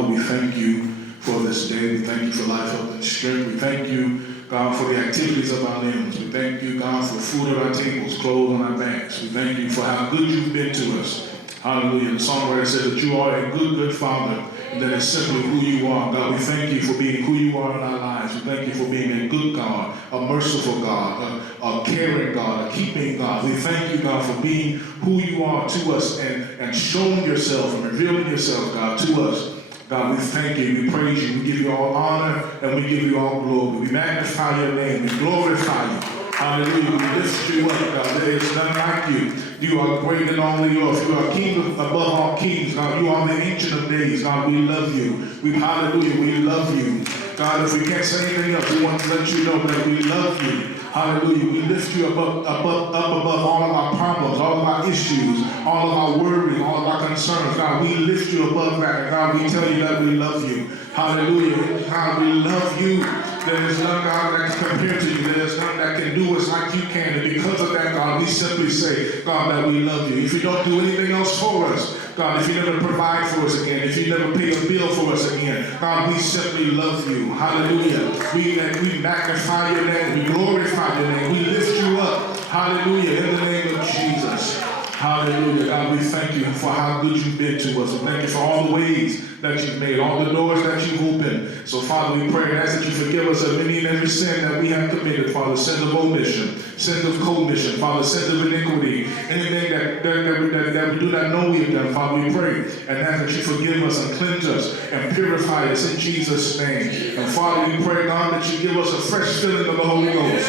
Father, we thank you for this day. We thank you for life, health, and strength. We thank you, God, for the activities of our limbs. We thank you, God, for food at our tables, clothes on our backs. We thank you for how good you've been to us. Hallelujah. The songwriter said that you are a good, good Father, and that is simply who you are. God, we thank you for being who you are in our lives. We thank you for being a good God, a merciful God, a caring God, a keeping God. We thank you, God, for being who you are to us and showing yourself and revealing yourself, God, to us. God, we thank you, we praise you, we give you all honor, and we give you all glory. We magnify your name, we glorify you. Hallelujah, we lift you up, God. There is none like you. You are great in all the earth. You are king above all kings, God. You are the ancient of days, God. We love you. Hallelujah, we love you. God, if we can't say anything else, we want to let you know that we love you. Hallelujah. We lift you above all of our problems, all of our issues, all of our worries, all of our concerns. God, we lift you above that. God, we tell you that we love you. Hallelujah. God, we love you. There is none, God, that can compare to you. There is none that can do us like you can. And because of that, God, we simply say, God, that we love you. If you don't do anything else for us, God, if you never provide for us again, if you never pay a bill for us again, God, we simply love you. Hallelujah. We magnify your name. We glorify your name. We lift you up. Hallelujah. In the name of Jesus. Hallelujah. God, we thank you for how good you've been to us. We thank you for all the ways that you've made, all the doors that you've opened. So, Father, we pray and ask that you forgive us of any and every sin that we have committed, Father, sins of omission, sins of commission, Father, sins of iniquity, anything that we do not know we have done, Father, we pray and ask that you forgive us and cleanse us and purify us in Jesus' name. And, Father, we pray, God, that you give us a fresh filling of the Holy Ghost.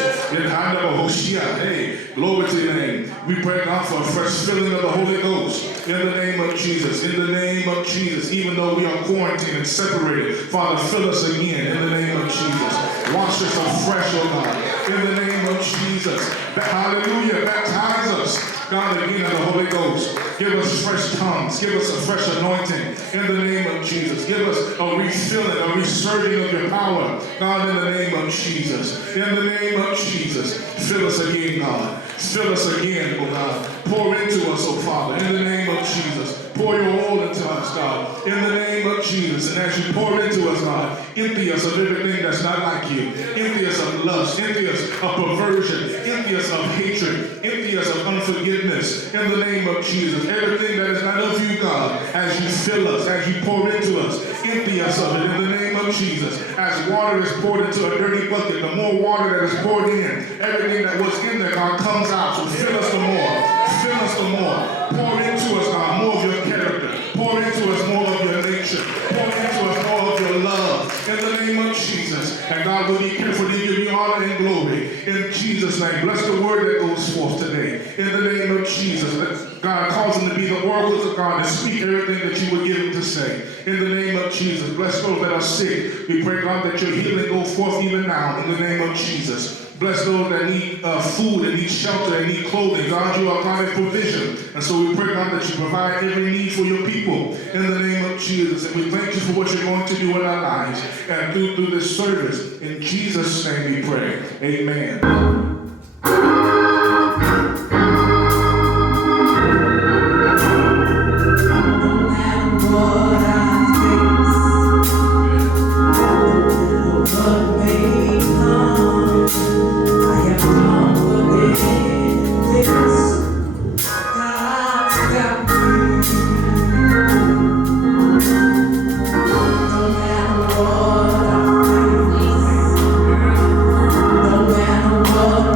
Hey, glory to your name. We pray, God, for a fresh filling of the Holy Ghost in the name of Jesus. In the name of Jesus, even though we are quarantined and separated, Father, fill us again in the name of Jesus. Wash us afresh, oh God, in the name of Jesus. Hallelujah. Baptize us, God, again in the Holy Ghost. Give us fresh tongues. Give us a fresh anointing in the name of Jesus. Give us a refilling, a resurging of your power, God, in the name of Jesus. In the name of Jesus. Fill us again, God. Fill us again, oh God. Pour into us, oh Father, in the name of Jesus. Pour your oil into us, God, in the name of Jesus. And as you pour into us, God, empty us of everything that's not like you. Empty us of lust. Empty us of perversion. Empty us of hatred. Empty us of unforgiveness. In the name of Jesus. Everything that is not of you, God, as you fill us, as you pour into us, empty us of it in the name of Jesus. As water is poured into a dirty bucket, the more water that is poured in, everything that was in there, God, comes out. So fill us the more. Fill us the more. Pour into us, God, more of your character. Pour into us more of your nature. Pour into us more of your love. In the name of Jesus. And God, will be careful to give you honor and glory. In Jesus' name. Bless the word that goes forth today. In the name of Jesus. Let God cause them to be the oracles of God and speak everything that you would give them to say. In the name of Jesus. Bless those that are sick. We pray, God, that your healing go forth even now. In the name of Jesus. Bless those that need food and need shelter and need clothing. God, you are God of provision. And so we pray, God, that you provide every need for your people in the name of Jesus. And we thank you for what you're going to do in our lives and through this service. In Jesus' name we pray. Amen. No matter what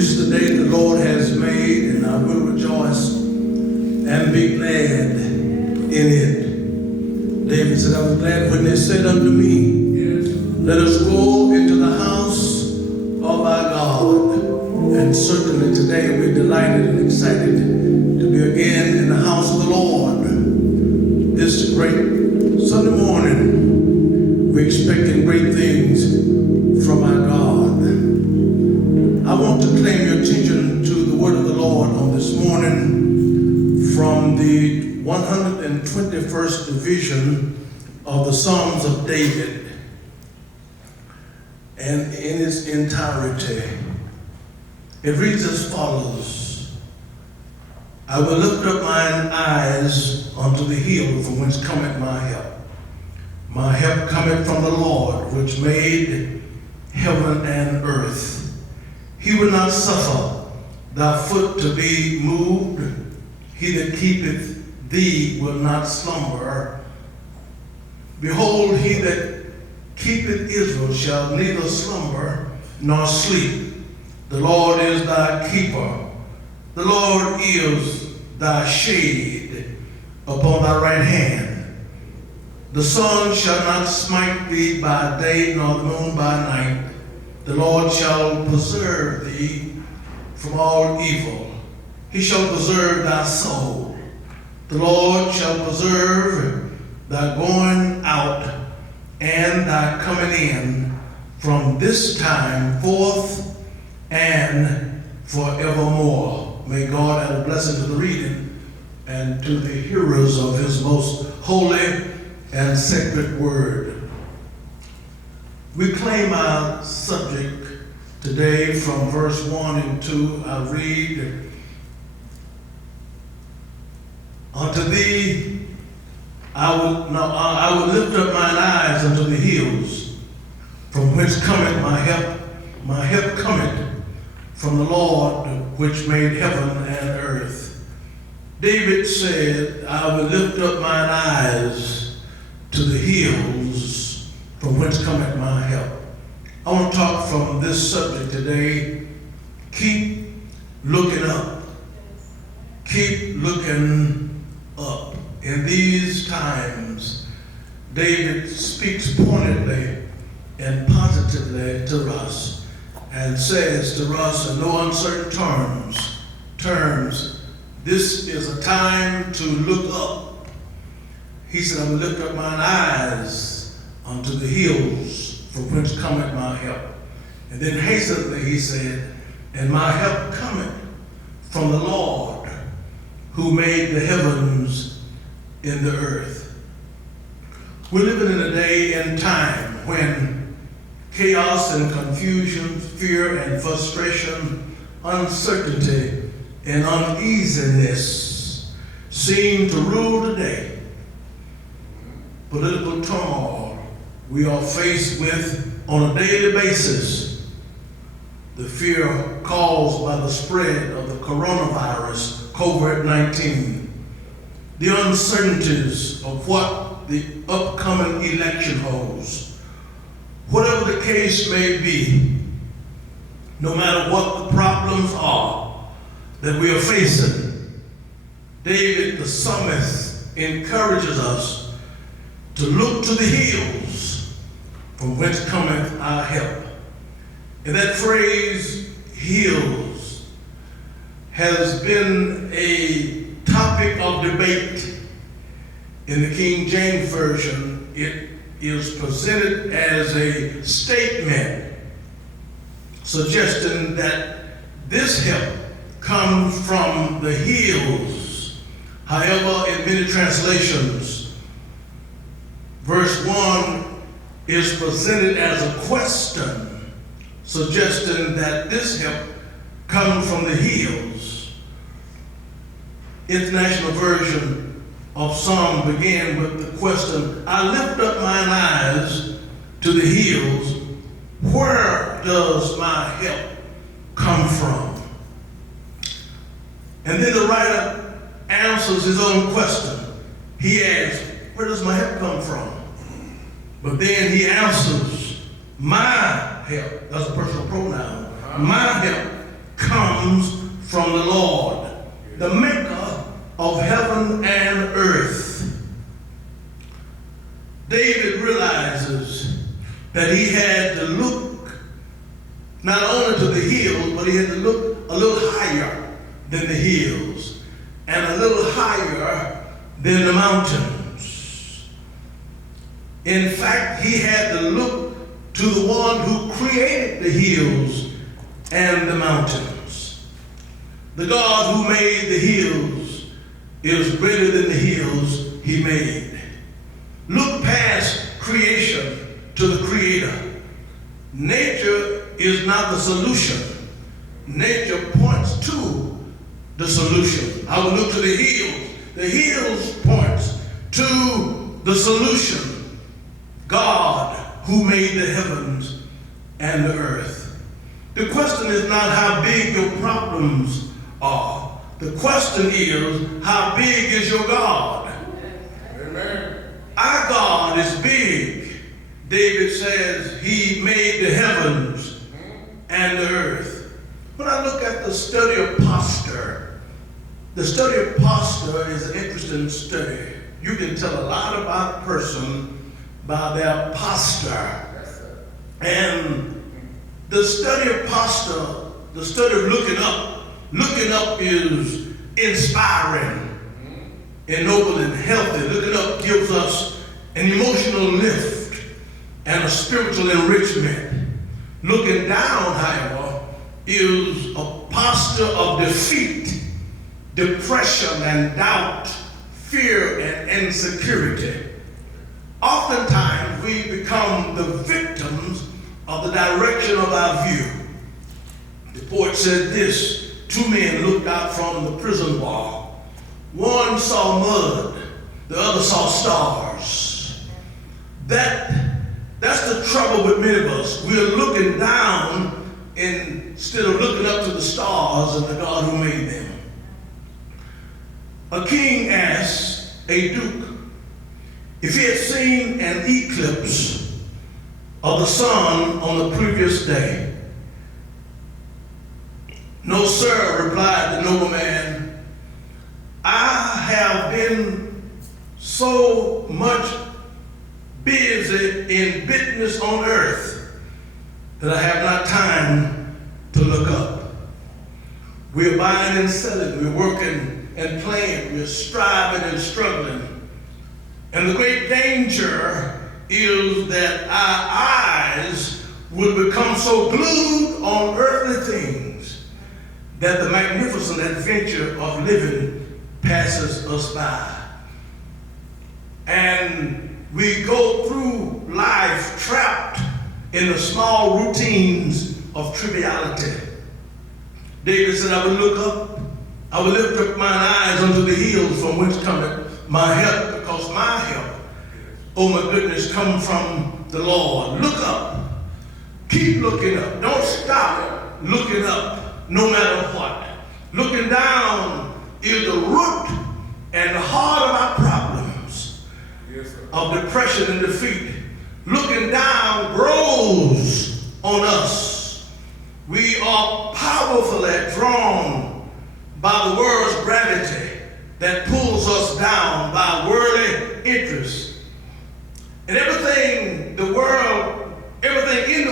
This is the day the Lord has made, and I will rejoice and be glad in it. David said, I was glad when they said unto me, let us go into the house of our God. And certainly today we're delighted and excited to be again in the house of the Lord. This great Sunday morning, we're expecting great things from our God. I want to claim your attention to the word of the Lord on this morning from the 121st division of the Psalms of David, and in its entirety. It reads as follows: I will lift up mine eyes unto the hill from whence cometh my help. My help cometh from the Lord, which made heaven and earth. He will not suffer thy foot to be moved. He that keepeth thee will not slumber. Behold, he that keepeth Israel shall neither slumber nor sleep. The Lord is thy keeper. The Lord is thy shade upon thy right hand. The sun shall not smite thee by day, nor the moon by night. The Lord shall preserve thee from all evil. He shall preserve thy soul. The Lord shall preserve thy going out and thy coming in from this time forth and forevermore. May God add a blessing to the reading and to the hearers of his most holy and sacred word. We claim our subject today from verse 1 and 2. I read, unto thee I will lift up mine eyes unto the hills, from whence cometh my help. My help cometh from the Lord, which made heaven and earth. David said, I will lift up mine eyes to the hills, from whence cometh my help. I want to talk from this subject today. Keep looking up. Keep looking up. In these times, David speaks pointedly and positively to us and says to us in no uncertain terms, this is a time to look up. He said, I will lift up mine eyes unto the hills, from whence cometh my help. And then hastily he said, and my help cometh from the Lord, who made the heavens and the earth. We're living in a day and time when chaos and confusion, fear and frustration, uncertainty and uneasiness seem to rule the day. Political turmoil we are faced with on a daily basis. The fear caused by the spread of the coronavirus, COVID-19. The uncertainties of what the upcoming election holds. Whatever the case may be, no matter what the problems are that we are facing, David the psalmist encourages us to look to the hills from whence cometh our help. And that phrase, hills, has been a topic of debate. In the King James Version, it is presented as a statement suggesting that this help comes from the hills. However, in many translations, verse 1 is presented as a question, suggesting that this help comes from the hills. International Version of Psalm began with the question, I lift up mine eyes to the hills, where does my help come from? And then the writer answers his own question. He asks, where does my help come from? But then he answers, my help, that's a personal pronoun, my help comes from the Lord, the maker of heaven and earth. David realizes that he had to look not only to the hills, but he had to look a little higher than the hills and a little higher than the mountains. In fact, he had to look to the one who created the hills and the mountains. The God who made the hills is greater than the hills he made. Look past creation to the Creator. Nature is not the solution. Nature points to the solution. I will look to the hills. The hills points to the solution. God who made the heavens and the earth. The question is not how big your problems are. The question is, how big is your God? Amen. Our God is big. David says he made the heavens and the earth. When I look at the study of posture, the study of posture is an interesting study. You can tell a lot about a person by their posture. And the study of posture, the study of looking up is inspiring, ennobling, healthy. Looking up gives us an emotional lift and a spiritual enrichment. Looking down, however, is a posture of defeat, depression and doubt, fear and insecurity. Oftentimes we become the victims of the direction of our view. The poet said this: two men looked out from the prison wall. One saw mud, the other saw stars. That's the trouble with many of us. We're looking down instead of looking up to the stars and the God who made them. A king asked a duke if he had seen an eclipse of the sun on the previous day. "No, sir," replied the nobleman. "I have been so much busy in business on earth that I have not time to look up." We're buying and selling, we're working and playing, we're striving and struggling. And the great danger is that our eyes will become so glued on earthly things that the magnificent adventure of living passes us by. And we go through life trapped in the small routines of triviality. David said, "I will look up, I will lift up mine eyes unto the hills from whence cometh my help, because my help, oh my goodness, come from the Lord." Look up. Keep looking up. Don't stop looking up no matter what. Looking down is the root and the heart of our problems, of depression and defeat. Looking down grows on us. We are powerfully drawn by the world's gravity that pulls us down by worldly interests. And everything in the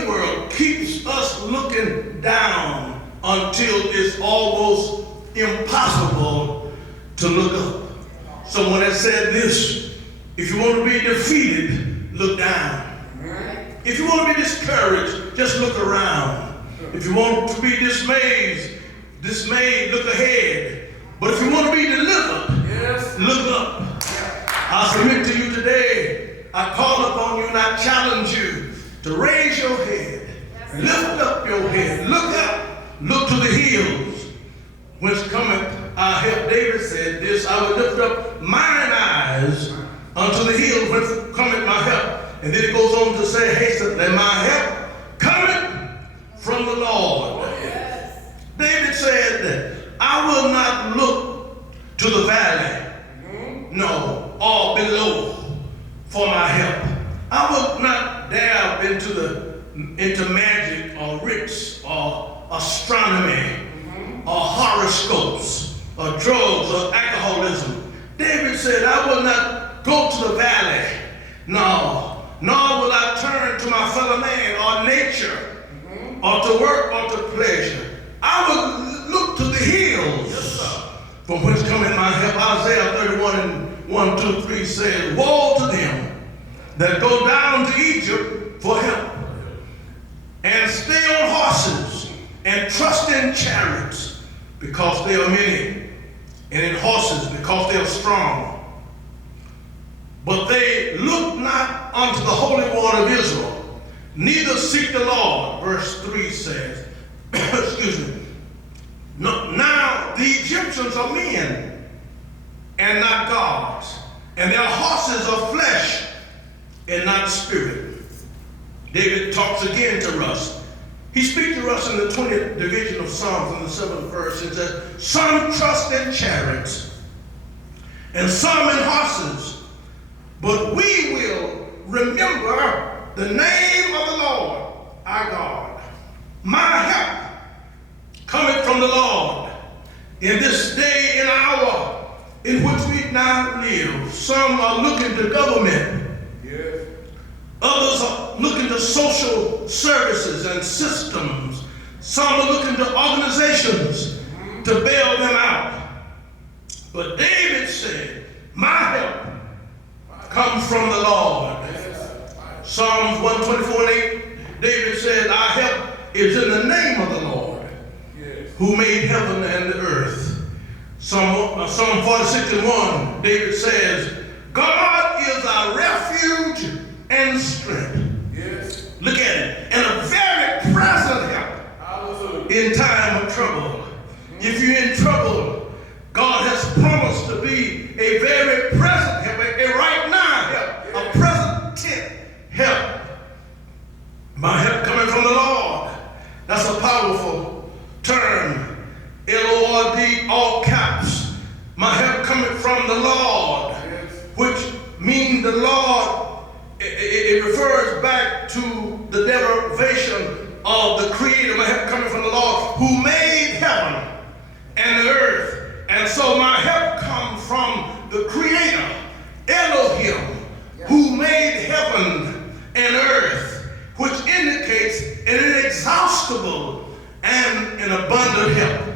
world keeps us looking down until it's almost impossible to look up. Someone has said this: if you want to be defeated, look down. If you want to be discouraged, just look around. If you want to be dismayed, look ahead. But if you want to be delivered, look up. I submit to you today, I call upon you and I challenge you to raise your head, lift up your head, look up, look to the hills, whence cometh our help. David said this: "I will lift up mine eyes unto the hills, whence cometh my help." And then it goes on to say, "Hasten, my help cometh from the Lord." David said, "I will not look to the valley, no, or below for my help. I will not delve into magic or wits or astronomy or horoscopes or drugs or alcoholism. David said, I will not go to the valley, no, nor will I turn to my fellow man or nature or to work or to pleasure. I will look to the hills from whence cometh my help. Isaiah 31 and 1, 2, 3 says, woe to them that go down to Egypt for help, and stay on horses, and trust in chariots, because they are many, and in horses, because they are strong. But they look not unto the Holy One of Israel, neither seek the Lord. Verse 3 says, excuse me. Now the Egyptians are men, and not gods, and their horses are flesh, and not spirit. David talks again to us. He speaks to us in the 20th division of Psalms in the 7th verse. It says, some trust in chariots, and some in horses, but we will remember the name of the Lord our God. My help cometh from the Lord in this day and hour in which we now live. Some are looking to government. Yes. Others are looking to social services and systems. Some are looking to organizations to bail them out. But David said, my help comes from the Lord. Psalms 124 and 8, David said, our help is in the name of the Lord, who made heaven and the earth. Psalm 46 and 1, David says, God is our refuge and strength. Yes. Look at it. And a very present help in time of trouble. If you're in trouble, God has promised to be a very present help, a right now help, a present help. My help coming from the Lord. That's a powerful term. L-O-R-D, all caps. My help coming from the Lord, which means the Lord, it refers back to the derivation of the Creator. My help coming from the Lord, who made heaven and the earth. And so my help comes from the Creator, Elohim, who made heaven and earth, which indicates an inexhaustible and an abundant help.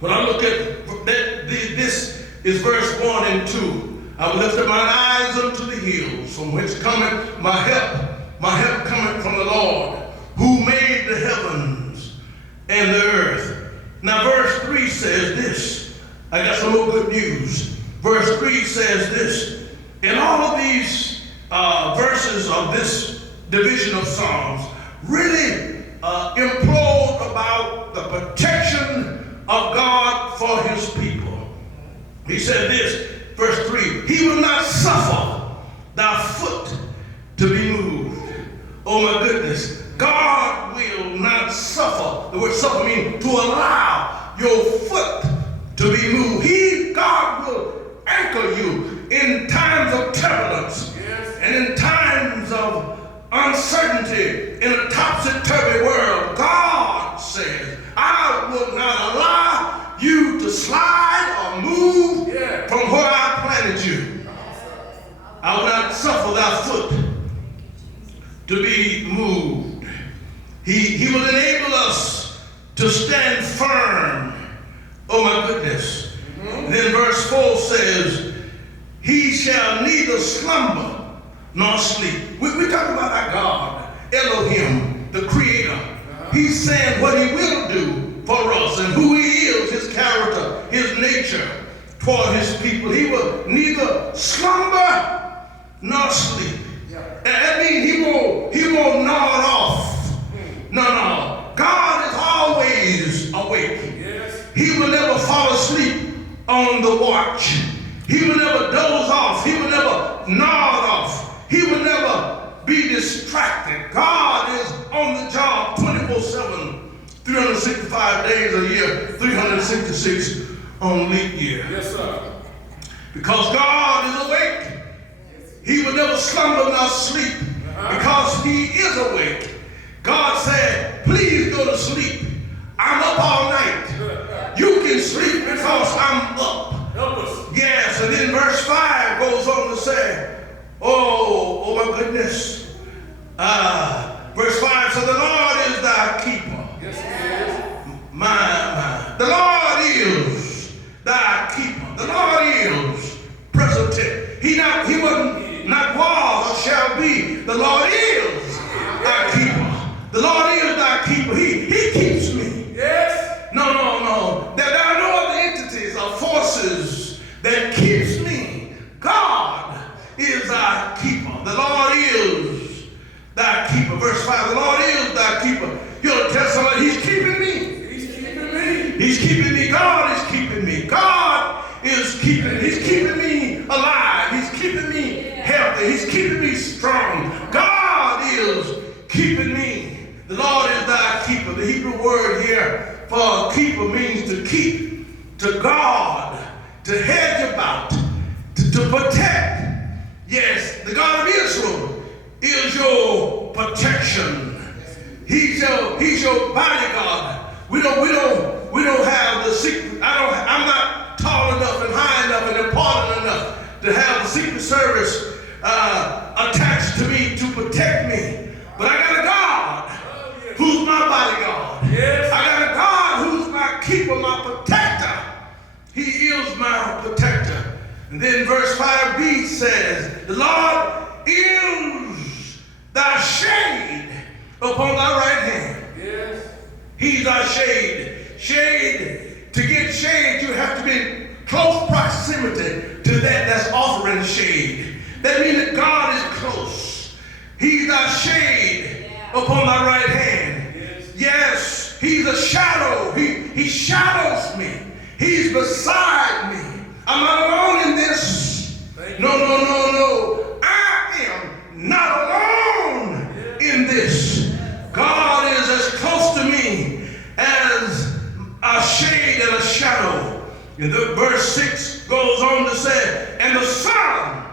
When I look at that, this is verse 1 and 2. I will lift up mine eyes unto the hills, from which cometh my help cometh from the Lord, who made the heavens and the earth. Now verse 3 says this. I got some more good news. Verse 3 says this. In all of these verses of this division of Psalms, really implode about the protection of God for his people. He said this, verse 3, he will not suffer thy foot to be moved. Oh my goodness. God will not suffer. The word suffer means to allow your foot to be moved. God will anchor you in times of turbulence, yes, and in times of uncertainty in a topsy-turvy world. God says, I will not allow you to slide or move from where I planted you. I will not suffer thy foot to be moved. He will enable us to stand firm. Oh my goodness. Then verse 4 says, he shall neither slumber nor sleep. We're talking about our God, Elohim, the Creator. He's saying what he will do for us and who he is, his character, his nature toward his people. He will neither slumber nor sleep. And that means he won't nod off. No. God is always awake. Yes. He will never fall asleep on the watch. He will never doze off. He will never nod off. He will never be distracted. God is on the job 24/7, 365 days a year, 366 on leap year. Yes, sir. Because God is awake. He will never slumber nor sleep because he is awake. God said, please go to sleep. I'm up all night. witness. Verse 5 says, the Lord is thy keeper. Yes, he is. My. The Lord is thy keeper. The Lord is present tense. He wasn't not was or shall be. The Lord is thy keeper. The Lord is thy keeper. He keeps me. Yes. No. There are no other entities or forces that keeps me. God is thy keeper. The Lord is thy keeper. Verse 5, the Lord is thy keeper. You'll tell somebody, he's keeping me. He's keeping me. He's keeping me. God is keeping me. God is keeping. He's keeping me alive. He's keeping me healthy. He's keeping me strong. God is keeping me. The Lord is thy keeper. The Hebrew word here for keeper means to keep, to guard, to hedge about, to protect. Yes, the God of Israel is your protection. He's your bodyguard. We don't have the secret. I'm not tall enough and high enough and important enough to have the Secret Service attached to me to protect me. But I got a God who's my bodyguard. Yes. I got a God who's my keeper, my protector. He is my protector. And then verse 5b says, the Lord is thy shade upon thy right hand. Yes. He's our shade. Shade. To get shade, you have to be in close proximity to that that's offering shade. That means that God is close. He's our shade upon thy right hand. Yes, he's a shadow. He shadows me. He's beside me. I'm not alone in this. No. I am not alone in this. God is as close to me as a shade and a shadow. And the verse 6 goes on to say, and the sun,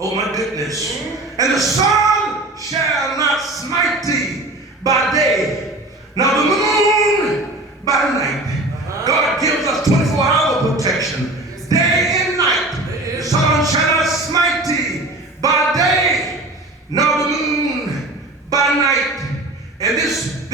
oh my goodness, and the sun shall not smite thee by day, nor the moon by night. God gives us 24-hour protection, day and night. The sun shall not smite thee by day, nor the moon by night. And this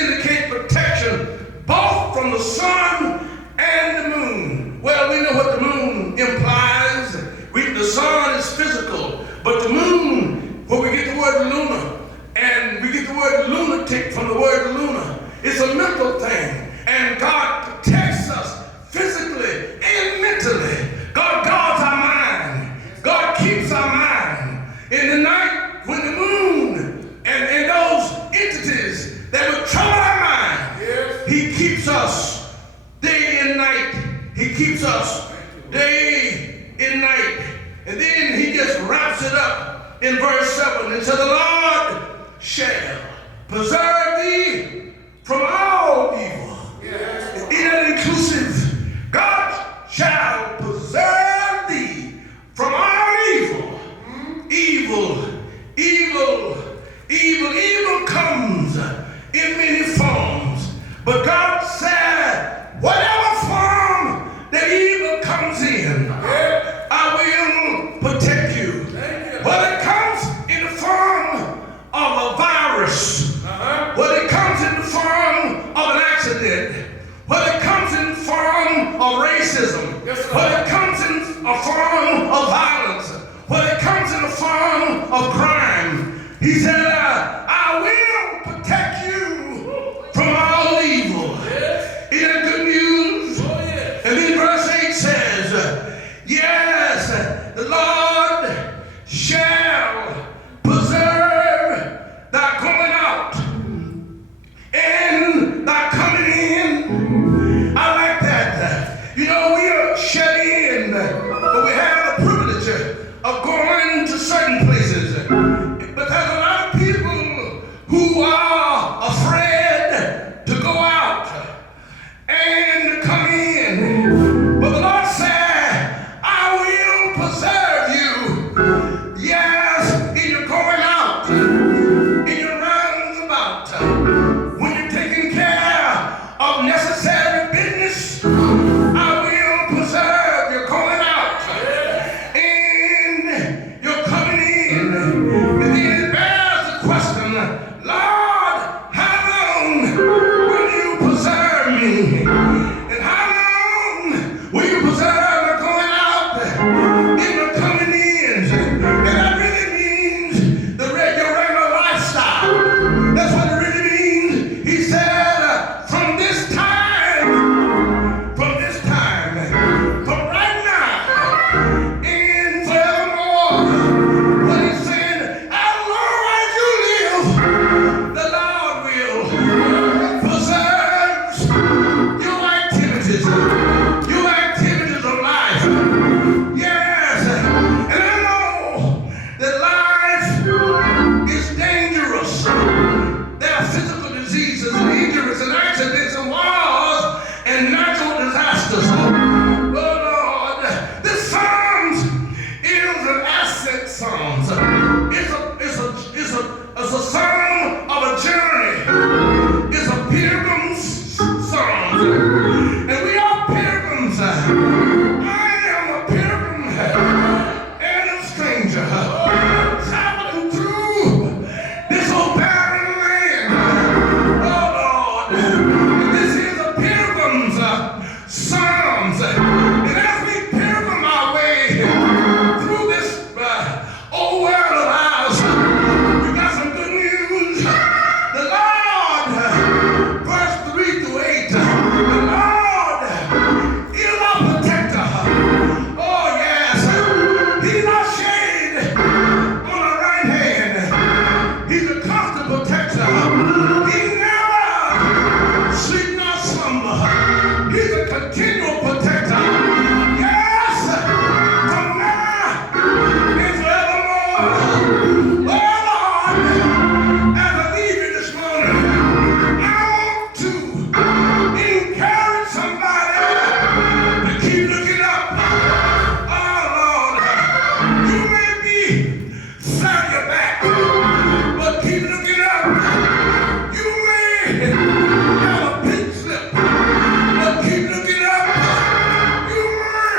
indicates protection both from the sun and the moon. Well, we know what the moon implies. The sun is physical, but the moon, where we get the word lunar, and we get the word lunatic from the word lunar, it's a mental thing. And God protects us physically and mentally. God guards our mind. God keeps our mind. In the night, when the moon and those entities that would trouble our mind, Yes. He keeps us day and night. He keeps us day and night. And then He just wraps it up in verse 7 and says, the Lord shall preserve thee from all evil. Yes. It is inclusive. God shall preserve thee from all evil. Evil comes in many forms. But God said, whatever form that evil comes in, I will protect you. Whether it comes in the form of a virus, whether it comes in the form of an accident, whether it comes in the form of racism, whether it comes in a form of violence, whether it comes in the form of crime, He said, I will protect you from all evil. Isn't that good news? And then verse 8 says, yes, the Lord shall preserve thy going out and thy coming in. I like that. You know, we are shut in, but we have the privilege of going to certain places. But there's a lot of people a song of a journey. It's a pilgrim's song. And we are pilgrims. I am a pilgrim and a stranger. Traveling through this old barren land. Oh Lord. This is a pilgrim's psalms. And as we pilgrim our way through this old world of ours, we got some good news. The Lord, verse 3 through 8, the Lord is our protector. Oh yes, He's our shade on our right hand. He's a constant protector. He never sleep nor slumber. He's a continual protector. Yes, from now and forevermore. Oh Lord, as I leave you this morning, I want to encourage somebody to keep looking up. Oh Lord, you may be flat on your back, but keep looking up. You may have a pink slip, but keep looking up. You may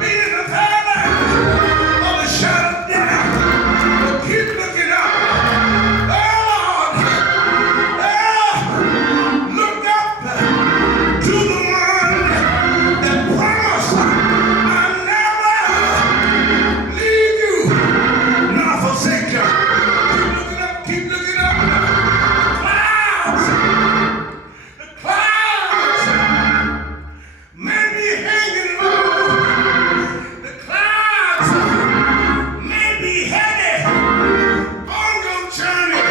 be in the valley of the shadow of death, but keep looking up. Oh Lord, look up to the one that promised, I'll never leave you nor forsake you. Keep looking up. The clouds may be hanging low. The clouds may be heavy on your journey,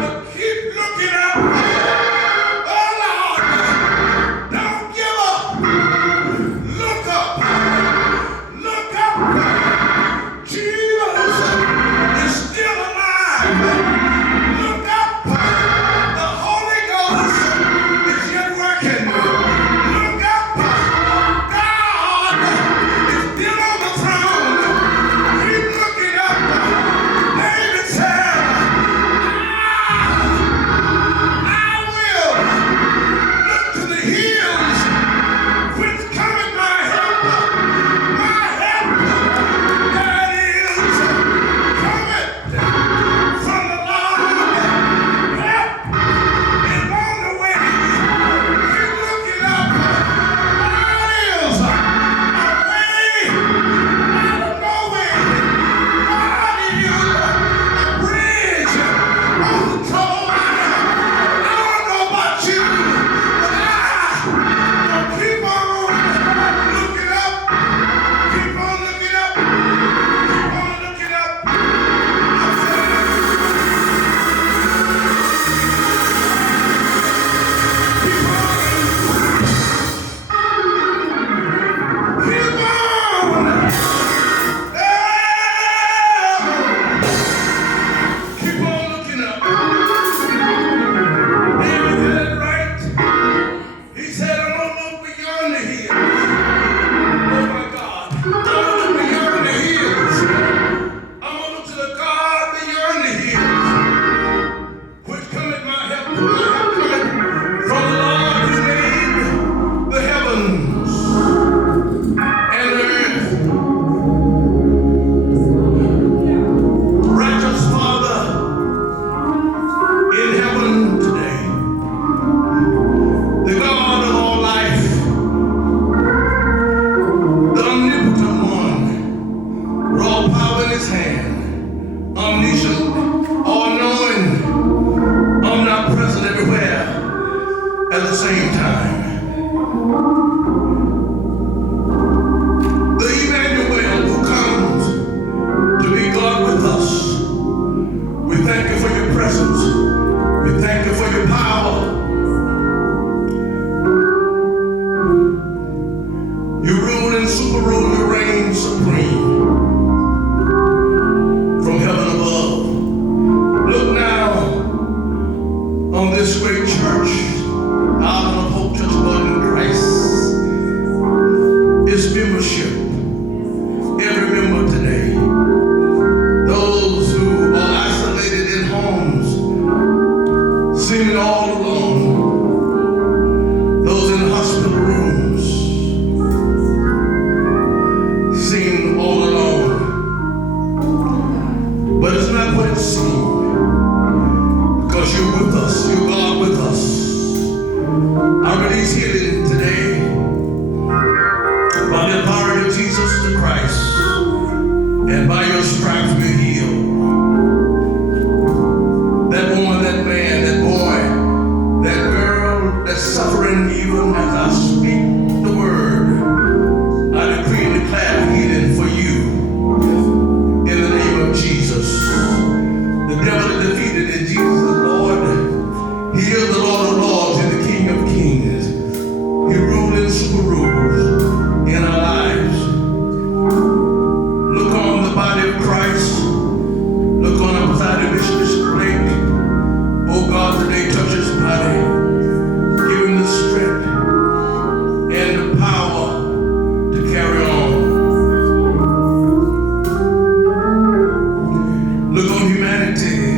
but keep looking up. Oh Lord, don't give up. Look up. Look up. Jesus is still alive. Look up. The Holy Ghost is yet working. Look up. God is still on the throne. Keep looking up. David said, I will look to the hills, whence cometh my help. My help, that is, cometh from the Lord. Help is on the way. Keep looking up. God is a way out of no way. God is a bridge on the troubled water. I don't know about you, but I'm gonna keep on looking up. Keep on looking up. Keep on looking up. I said, keep on. Keep on. Keep on looking up. David did it right. He said, I'm gonna look beyond the hills. Oh my God. I'm gonna look beyond the hills. I'm gonna look to the God beyond the hills. Which cometh my help? My help cometh from the Lord who made the heavens and the earth. Righteous Father in heaven today, the God of all life, the omnipotent one, with all power in his hand, omniscient, all-knowing, omnipresent everywhere at the same time. The Emmanuel who comes to be God with us. We thank you for your presence. We thank you for your power. You rule and super rule, you reign supreme from heaven above. Look now on this great church, Island of Hope Church of God in Christ. was not what it seemed. Because you're with us, you're God with us. I release healing today by the authority of Jesus the Christ, and by your stripes we're healed. That woman, that man, that boy, that girl that's suffering, even as I speak the word, I decree and declare healing for you in the name of Jesus. The devil is defeated in Jesus the Lord. He is the Lord of Lords and the King of Kings. He rules and super rules in our lives. Look on the body of Christ. Look on the side of Bishop Blake. Oh God, today touch his body. Give him the strength and the power to carry on. Look on humanity.